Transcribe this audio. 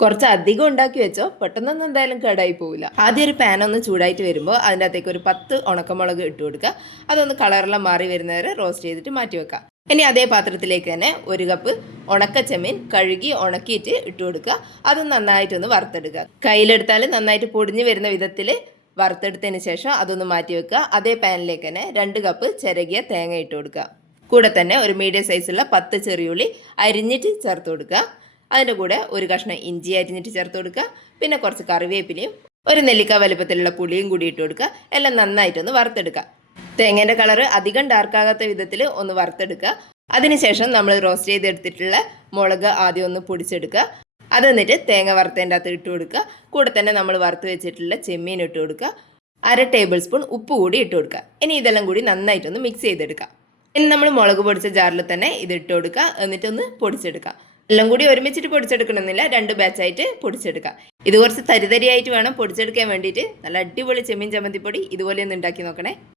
കുറച്ച് അധികം ഉണ്ടാക്കി വെച്ചോ, പെട്ടെന്നൊന്നും എന്തായാലും കേടായി പോവില്ല. ആദ്യം ഒരു പാൻ ഒന്ന് ചൂടായിട്ട് വരുമ്പോൾ അതിൻ്റെ അകത്തേക്ക് ഒരു 10 ഉണക്കമുളക് ഇട്ട് കൊടുക്കുക. അതൊന്ന് കളറെല്ലാം മാറി വരുന്നവരെ റോസ്റ്റ് ചെയ്തിട്ട് മാറ്റി വെക്കാം. ഇനി അതേ പാത്രത്തിലേക്ക് തന്നെ 1 കപ്പ് ഉണക്ക ചെമ്മീൻ കഴുകി ഉണക്കിയിട്ട് ഇട്ട് കൊടുക്കുക. അത് നന്നായിട്ടൊന്ന് വറുത്തെടുക്കുക. കയ്യിലെടുത്താൽ നന്നായിട്ട് പൊടിഞ്ഞു വരുന്ന വിധത്തിൽ വറുത്തെടുത്തതിന് ശേഷം അതൊന്ന് മാറ്റി വെക്കുക. അതേ പാനിലേക്ക് തന്നെ 2 കപ്പ് ചിരകിയ തേങ്ങ ഇട്ട് കൊടുക്കുക. കൂടെ തന്നെ ഒരു മീഡിയം സൈസുള്ള 10 ചെറിയുള്ളി അരിഞ്ഞിട്ട് ചേർത്ത് കൊടുക്കുക. അതിൻ്റെ കൂടെ ഒരു കഷ്ണം ഇഞ്ചി അരിഞ്ഞിട്ട് ചേർത്ത് കൊടുക്കുക. പിന്നെ കുറച്ച് കറിവേപ്പിലയും ഒരു നെല്ലിക്ക വലുപ്പത്തിലുള്ള പുളിയും കൂടി ഇട്ട് കൊടുക്കുക. എല്ലാം നന്നായിട്ടൊന്ന് വറുത്തെടുക്കുക. തേങ്ങേൻ്റെ കളറ് അധികം ഡാർക്കാകാത്ത വിധത്തിൽ ഒന്ന് വറുത്തെടുക്കുക. അതിനുശേഷം നമ്മൾ റോസ്റ്റ് ചെയ്തെടുത്തിട്ടുള്ള മുളക് ആദ്യം ഒന്ന് പൊടിച്ചെടുക്കുക. അത് എന്നിട്ട് തേങ്ങ വറുത്തതിൻ്റെ അകത്ത് ഇട്ട് കൊടുക്കുക. കൂടെ തന്നെ നമ്മൾ വറുത്ത് വെച്ചിട്ടുള്ള ചെമ്മീൻ ഇട്ട് കൊടുക്കുക. 1/2 ടേബിൾ സ്പൂൺ ഉപ്പ് കൂടി ഇട്ട് കൊടുക്കുക. ഇനി ഇതെല്ലാം കൂടി നന്നായിട്ടൊന്ന് മിക്സ് ചെയ്തെടുക്കുക. ഇനി നമ്മൾ മുളക് പൊടിച്ച ജാറിൽ തന്നെ ഇത് ഇട്ട് കൊടുക്കുക. എന്നിട്ടൊന്ന് പൊടിച്ചെടുക്കുക. എല്ലാം കൂടി ഒരുമിച്ചിട്ട് പൊടിച്ചെടുക്കണമെന്നില്ല, 2 ബാച്ചായിട്ട് പൊടിച്ചെടുക്കുക. ഇത് കുറച്ച് തരിതരിയായിട്ട് വേണം പൊടിച്ചെടുക്കാൻ വേണ്ടിയിട്ട്. നല്ല അടിപൊളി ചെമ്മീൻ ചമ്മന്തിപ്പൊടി ഇതുപോലെ ഒന്ന് ഉണ്ടാക്കി നോക്കണേ.